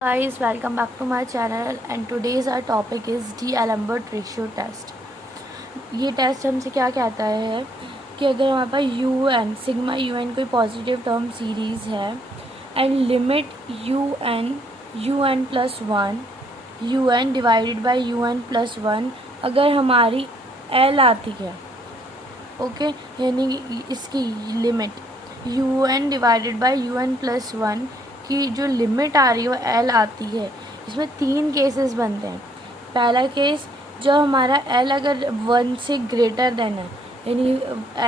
Guys, welcome back to my channel and today's our topic is D'Alembert ratio test. ये test हमसे क्या कहता है कि अगर हमारे पास U N sigma U N कोई पॉजिटिव टर्म सीरीज़ है and limit U N plus one U N divided by U N plus one अगर हमारी एल आती है, ओके, यानी इसकी limit U N divided by U N plus one की जो लिमिट आ रही है वो एल आती है। इसमें तीन केसेस बनते हैं। पहला केस, जब हमारा एल अगर वन से ग्रेटर देन है, यानी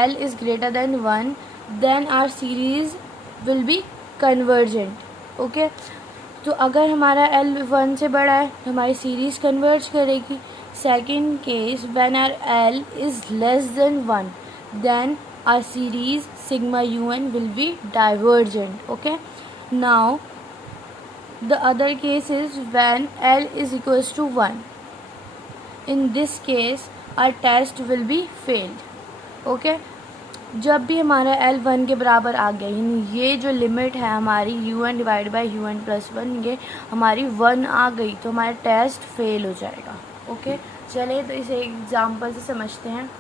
L is greater than one, then our series will be convergent. Okay, तो अगर हमारा एल वन से बड़ा है तो हमारी सीरीज़ कन्वर्ज करेगी। Second case, when our L is less than one, then our series sigma U N will be divergent. Okay, now the other case is when L is equals to 1. In this case our test will be failed. Okay, जब भी हमारा L 1 के बराबर आ गया, यानी ये जो limit है हमारी U N divide by U N plus one, ये हमारी 1 आ गई तो हमारा टेस्ट फेल हो जाएगा। ओके, चलिए तो इसे एग्जाम्पल से समझते हैं।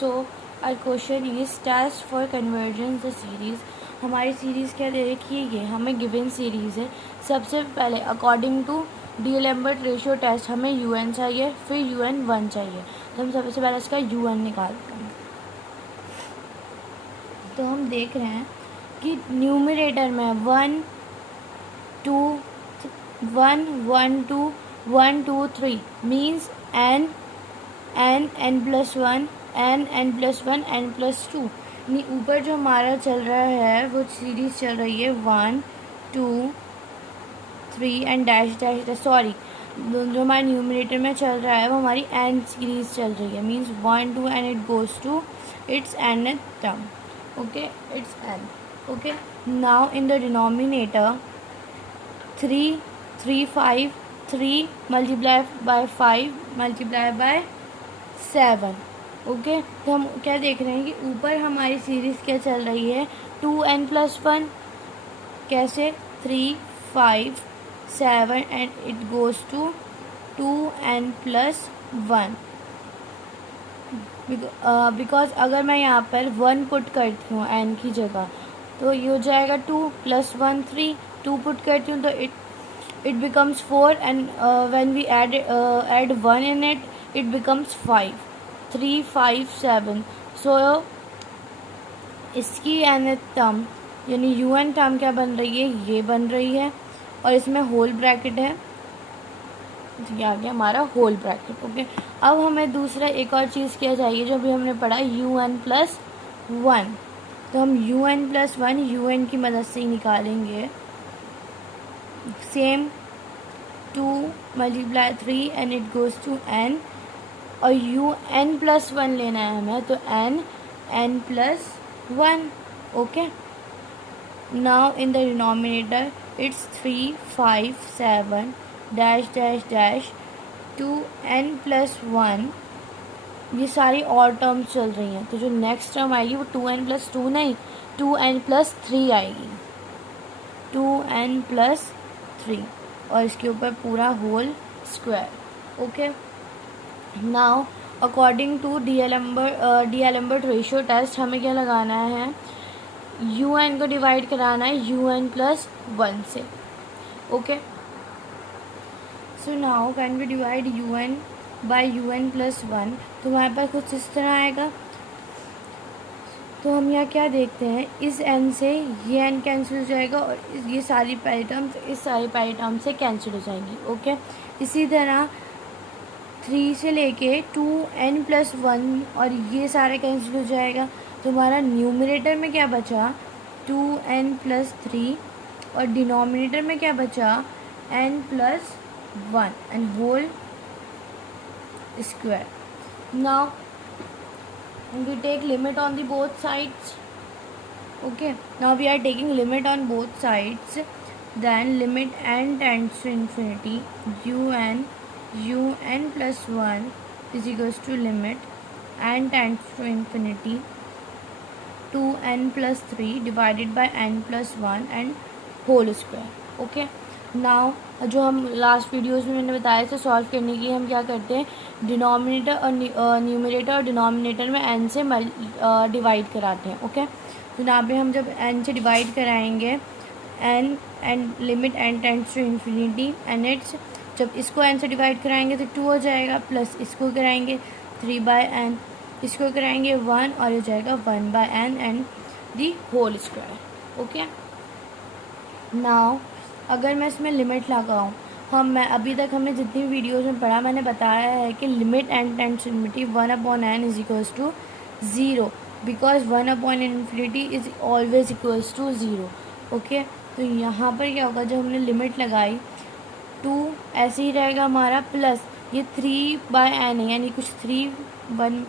So our question is test for convergence the series. हमारी सीरीज़ क्या दे रखी है, ये हमें गिवन सीरीज़ है। सबसे पहले according to D'Alembert ratio test हमें यू एन चाहिए, फिर यू एन वन चाहिए। तो हम सबसे पहले इसका यू एन निकालते हैं। तो हम देख रहे हैं कि न्यूमरेटर में one two three means N plus one N plus one N plus two. ऊपर जो हमारा चल रहा है वो सीरीज़ चल रही है 1 2 3 and dash dash dash, sorry, जो हमारे न्यूमरेटर में चल रहा है वो हमारी एन सीरीज़ चल रही है, means 1 2 and it goes to its N term. Okay, it's N. Okay, now in the denominator 3 multiply by 5 multiply by 7। Okay, तो हम क्या देख रहे हैं कि ऊपर हमारी सीरीज़ क्या चल रही है 2n प्लस वन, कैसे 3 5 7 and it goes to 2n plus one. Because अगर मैं यहाँ पर 1 पुट करती हूँ n की जगह तो ये हो जाएगा 2 प्लस 1 3, 2 पुट करती हूँ तो it becomes 4 and when we add 1 in it becomes 5 3 5 7। सो इसकी एन टर्म यानी यू एन टर्म क्या बन रही है, ये बन रही है और इसमें होल ब्रैकेट है, ये आ गया हमारा होल ब्रैकेट। ओके, अब हमें दूसरा एक और चीज़ क्या चाहिए जो भी हमने पढ़ा, यू एन प्लस वन। तो हम U N plus one U N की मदद से ही निकालेंगे। Same 2 multiply 3 and it goes to N, और यू एन प्लस वन लेना है हमें, तो N plus one. Okay, now in the denominator it's 3 5 7 dash dash dash 2n plus one. ये सारी और टर्म्स चल रही हैं, तो जो नेक्स्ट टर्म आएगी वो 2n प्लस टू नहीं 2n प्लस थ्री आएगी, 2n प्लस थ्री, और इसके ऊपर पूरा whole square. Okay, now according to D'Alembert ratio test हमें क्या लगाना है, यू एन को डिवाइड कराना है यू एन प्लस वन से। Okay, so now when we divide U N by U N plus one तो हमारे पास कुछ इस तरह आएगा। तो हम यहाँ क्या देखते हैं, इस एन से ये एन कैंसिल हो जाएगा और ये सारी पहली टर्म इस सारी पहली टर्म से कैंसिल हो जाएंगी। ओके, इसी तरह 3 से लेके 2n प्लस वन और ये सारा कैंसिल हो जाएगा। तो हमारा न्यूमरेटर में क्या बचा, 2n प्लस थ्री, और डिनोमिनेटर में क्या बचा, n plus one and whole square. Now we take limit on the both sides. Okay, now we are taking limit on both sides, then limit n tends to infinity un plus 1 is equals to limit n tends to infinity 2n plus 3 divided by n plus 1 and whole square. Okay, now जो हम last videos में मैंने बताया था, solve करने के लिए हम क्या करते हैं, डिनोमिनेटर और न्यूमरेटर और डिनोमिनेटर में n से डिवाइड कराते हैं। ओके, तो यहाँ पे हम जब n से डिवाइड कराएंगे, n and limit n tends to infinity and it's, जब इसको n से डिवाइड कराएंगे तो 2 हो जाएगा, प्लस इसको कराएंगे 3/n, इसको कराएंगे 1 और हो जाएगा 1/n and the whole square. Okay, now अगर मैं इसमें लिमिट लगाऊँ, मैं अभी तक हमने जितनी वीडियोज़ में पढ़ा, मैंने बताया है कि limit n tends to infinity 1/n is equals to 0, because 1/n infinity is always equals to 0। Okay, तो यहाँ पर क्या होगा, जब हमने लिमिट लगाई 2 ऐसे ही रहेगा हमारा, प्लस ये 3/n है, यानी कुछ 1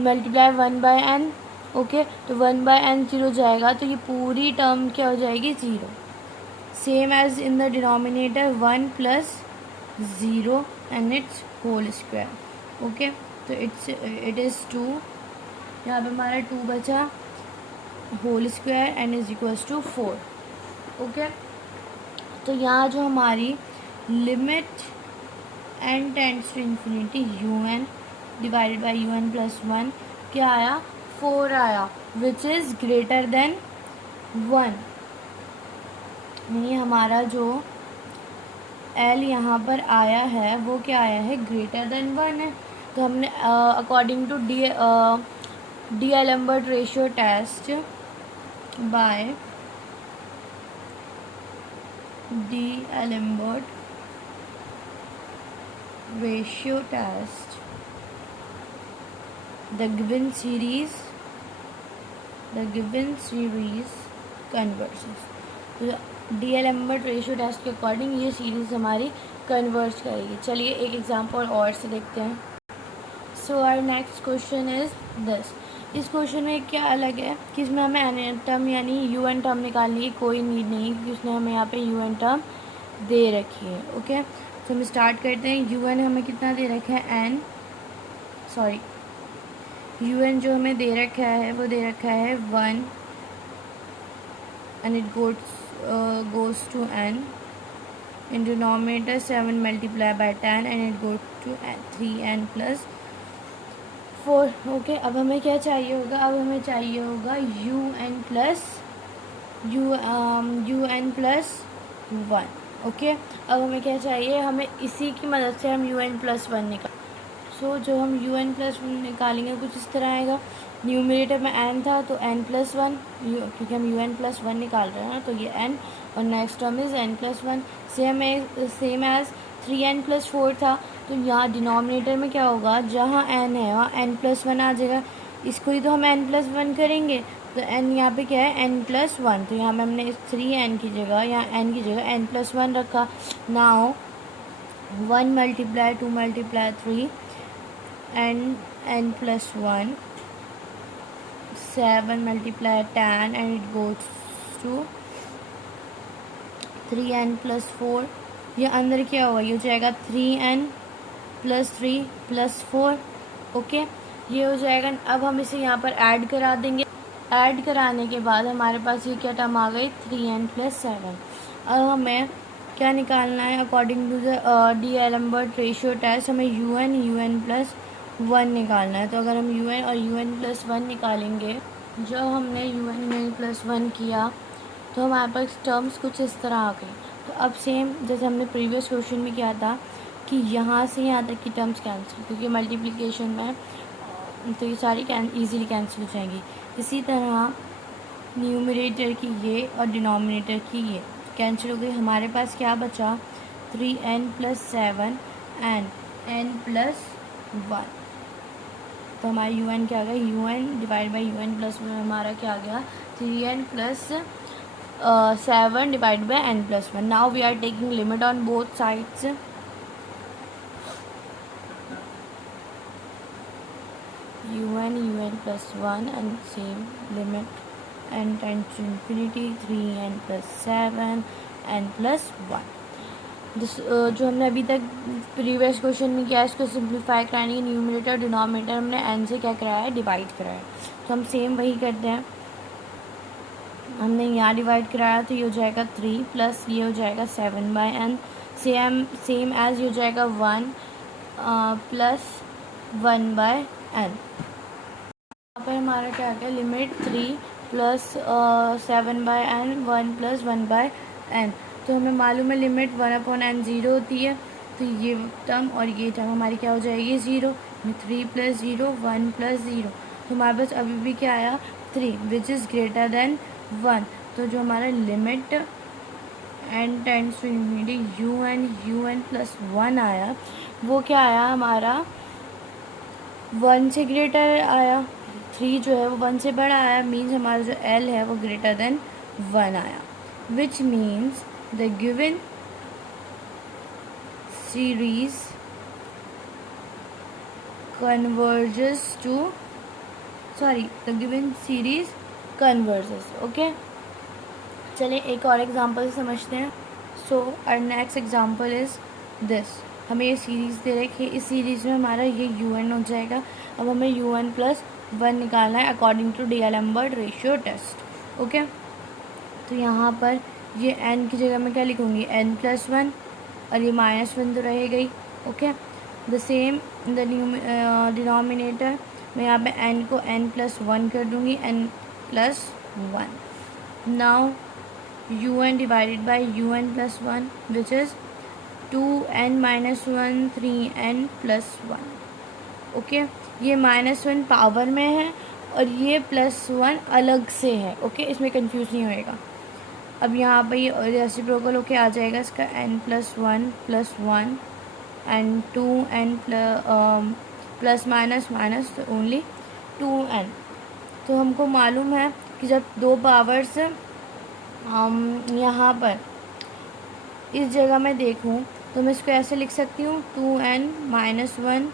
मल्टीप्लाई 1/n। ओके, तो 1/n 0 जाएगा, तो ये पूरी टर्म क्या हो जाएगी, 0। Same as in the denominator 1 plus 0 and it's whole square. Okay, तो इट इज़ 2, यहाँ पे हमारा 2 बचा, whole square and is equals to 4। Okay, तो यहाँ जो हमारी limit n tends to infinity un divided by un plus 1 क्या आया, 4 आया, विच इज़ ग्रेटर देन 1। यानी हमारा जो L यहाँ पर आया है वो क्या आया है, ग्रेटर देन 1 है। तो हमने according to D'Alembert ratio test by D'Alembert ratio test, the given series converges। तो D'Alembert रेशियो टेस्ट के अकॉर्डिंग ये सीरीज़ हमारी कन्वर्ज करेगी। चलिए एक एग्जांपल और से देखते हैं। So our next question is this. इस क्वेश्चन में क्या अलग है कि इसमें हमें एन टर्म यानी un टर्म निकालने की कोई नीड नहीं, क्योंकि उसने हमें यहाँ पे un टर्म दे रखी है। ओके, तो हम स्टार्ट करते हैं। un हमें कितना दे रखा है, un जो हमें दे रखा है वो दे रखा है 1 and it goes to n, in denominator 7 multiply by 10 and it goes to 3n plus 4। Okay, अब हमें क्या चाहिए होगा, अब हमें चाहिए होगा un प्लस 1। ओके, अब हमें क्या चाहिए, हमें इसी की मदद से हम un प्लस 1 निकाल। सो जो हम un प्लस 1 निकालेंगे कुछ इस तरह आएगा। न्यूमरेटर में n था तो n प्लस 1, क्योंकि हम un प्लस 1 निकाल रहे हैं ना, तो ये n और next term is n plus 1। Same as 3n plus 4 था, तो यहाँ डिनोमिनेटर में क्या होगा, जहाँ n है वहाँ n प्लस 1 आ जाएगा। इसको ही तो हम n प्लस 1 करेंगे, तो n यहाँ पे क्या है, n प्लस 1, तो यहाँ पे हमने इस 3n की जगह, यहाँ n की जगह n प्लस 1 रखा। Now 1 multiply 2 multiply 3 and n plus 1, 7 multiply 10 and it goes to 3n plus 4। ये अंदर क्या होगा, ये हो जाएगा 3n plus 3 plus 4। ओके, ये हो जाएगा। अब हम इसे यहाँ पर ऐड करा देंगे। ऐड कराने के बाद हमारे पास ये क्या टर्म आ गई, 3n plus 7। अब हमें क्या निकालना है, according to the D'Alembert ratio test, हमें un प्लस 1 निकालना है। तो अगर हम un और un प्लस 1 निकालेंगे, जब हमने un प्लस 1 किया तो हमारे पास टर्म्स कुछ इस तरह आ गई। तो अब सेम जैसे हमने प्रीवियस क्वेश्चन में किया था कि यहाँ से यहाँ तक की टर्म्स कैंसिल, क्योंकि मल्टीप्लिकेशन में तो ये सारी ईज़िली कैंसिल हो जाएंगी। इसी तरह न्यूमरेटर की ये और डिनोमिनेटर की ये कैंसिल हो गई। हमारे पास क्या बचा, 3n plus 7 and n plus 1। तो हमारा un क्या आ गया, un divide by un plus 1 हमारा क्या आ गया, 3n plus 7 divide by n plus 1। Now we are taking limit on both sides. un plus 1 and same limit n tends to infinity 3n plus 7 n plus 1। जो हमने अभी तक previous question में किया है, इसको सिंप्लीफाई कराने की न्यूमरेटर डिनोमिनेटर हमने n से क्या कराया है, डिवाइड कराया है। तो हम सेम वही करते हैं। हमने यहाँ डिवाइड कराया तो ये हो जाएगा 3 प्लस ये हो जाएगा 7/n, सेम एज ये हो जाएगा 1 प्लस 1/n। यहाँ पर हमारा क्या आ गया, limit 3 plus 7/n 1 plus 1/n। तो हमें मालूम है लिमिट 1/n 0 होती है, तो ये टर्म और ये टर्म हमारी क्या हो जाएगी 0। 3 प्लस 0 1 प्लस 0, तो हमारे पास अभी भी क्या आया 3 विच इज़ ग्रेटर देन 1। तो जो हमारा limit n tends to infinity un plus 1 आया, वो क्या आया हमारा 1 से ग्रेटर आया। 3 जो है वो 1 से बड़ा आया, मीन्स हमारा जो l है वो ग्रेटर देन 1 आया, which means the given series converges to the given series converges। Okay, चलिए एक और एग्जांपल समझते हैं। So our next example is this. हमें ये सीरीज़ दे रखी है, इस सीरीज़ में हमारा ये un हो जाएगा। अब हमें un प्लस 1 निकालना है according to D'Alembert ratio test. Okay, तो यहाँ पर ये n की जगह मैं क्या लिखूँगी n प्लस 1, और ये -1 तो रहेगा ही। Okay, the same the denominator मैं यहाँ पे n को n प्लस 1 कर दूँगी, n plus 1। Now un divided by un plus 1 which is 2n minus 1 3n plus 1। Okay, ये -1 पावर में है और ये +1 अलग से है। ओके, इसमें कंफ्यूज नहीं होएगा। अब यहाँ पर ये रेसिप्रोकल होके आ जाएगा इसका n plus 1 plus 1 and 2n plus minus minus only 2n। तो हमको मालूम है कि जब दो पावर्स हम यहाँ पर इस जगह में देखूँ तो मैं इसको ऐसे लिख सकती हूँ 2n माइनस 1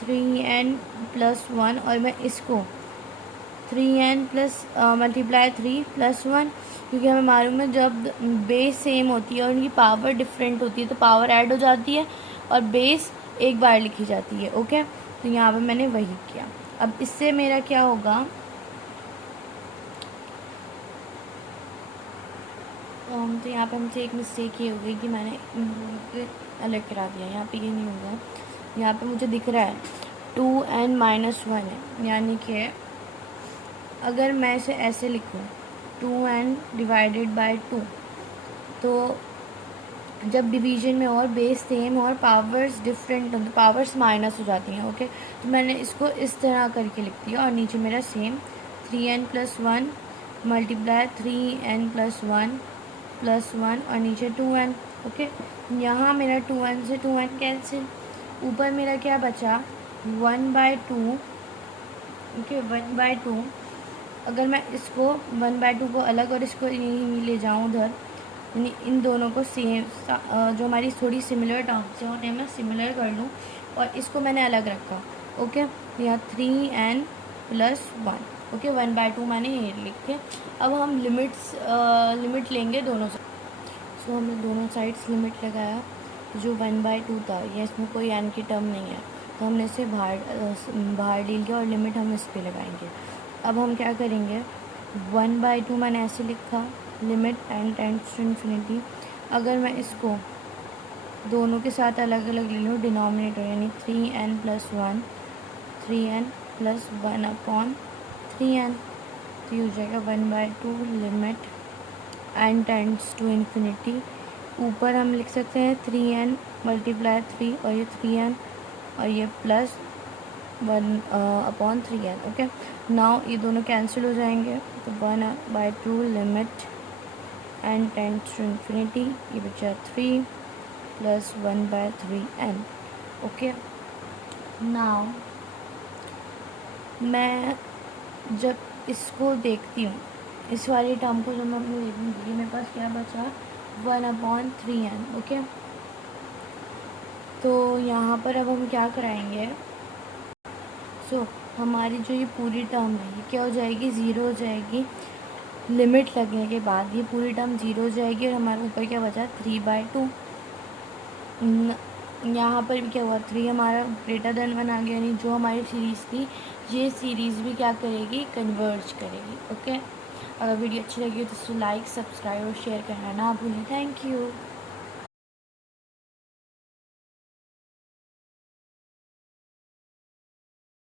3n प्लस 1, और मैं इसको 3n प्लस मल्टीप्लाई 3 प्लस 1, क्योंकि हमें मालूम है जब बेस सेम होती है और उनकी पावर डिफरेंट होती है तो पावर ऐड हो जाती है और बेस एक बार लिखी जाती है। ओके, तो यहाँ पे मैंने वही किया। अब इससे मेरा क्या होगा, तो यहाँ पे हमसे एक मिस्टेक ये हो गई कि मैंने अलग करा दिया। यहाँ पे ये नहीं होगा, यहाँ पे मुझे दिख रहा है 2n माइनस 1 है, यानी कि अगर मैं इसे ऐसे लिखूँ 2n डिवाइडेड बाय 2, तो जब डिवीजन में और बेस सेम और पावर्स डिफरेंट हो तो पावर्स माइनस हो जाती हैं। ओके, तो मैंने इसको इस तरह करके लिख दिया और नीचे मेरा same 3n plus 1 multiply 3n plus 1 plus 1 और नीचे 2n। ओके, यहाँ मेरा 2n से 2n कैंसिल, ऊपर मेरा क्या बचा 1/2। ओके, 1/2। अगर मैं इसको 1/2 को अलग और इसको यहीं ले जाऊँ उधर, यानी इन दोनों को सेम जो हमारी थोड़ी सिमिलर टर्म्स हैं उन्हें मैं सिमिलर कर लूँ और इसको मैंने अलग रखा। ओके, यहाँ 3n प्लस 1। ओके, 1/2 मैंने ये लिख के अब हम लिमिट लेंगे दोनों से। सो हमने दोनों साइड्स लिमिट लगाया, जो 1/2 था ये इसमें कोई n की टर्म नहीं है तो हमने इसे बाहर डील किया और लिमिट हम इस पर लगाएंगे। अब हम क्या करेंगे, 1/2 मैंने ऐसे लिखा, limit n tends to infinity. अगर मैं इसको दोनों के साथ अलग अलग ले लूँ डिनोमिनेटर, यानी 3n plus 1 3n plus 1 upon 3n, तो ये हो जाएगा 1/2 limit n tends to infinity. ऊपर हम लिख सकते हैं 3n मल्टीप्लाई 3 और ये 3n और ये plus 1 upon 3n। Okay, now ये दोनों कैंसिल हो जाएंगे, तो 1/2 limit n tends to infinity, ये बचा 3 प्लस 1/3n। ओके, नाउ मैं जब इसको देखती हूँ, इस वाली टर्म को जब मैं अपनी देखूँगी, मेरे पास क्या बचा 1/3n। ओके, तो यहाँ पर अब हम क्या कराएंगे, सो हमारी जो ये पूरी टर्म है ये क्या हो जाएगी 0 हो जाएगी। लिमिट लगने के बाद ये पूरी टर्म 0 हो जाएगी और हमारे ऊपर क्या बचा 3/2। यहाँ पर भी क्या हुआ 3 हमारा ग्रेटर देन 1 आ गया, यानी जो हमारी सीरीज़ थी ये सीरीज़ भी क्या करेगी कन्वर्ज करेगी। ओके, अगर वीडियो अच्छी लगी हो तो लाइक, सब्सक्राइब और शेयर करना ना भूलें। Thank you.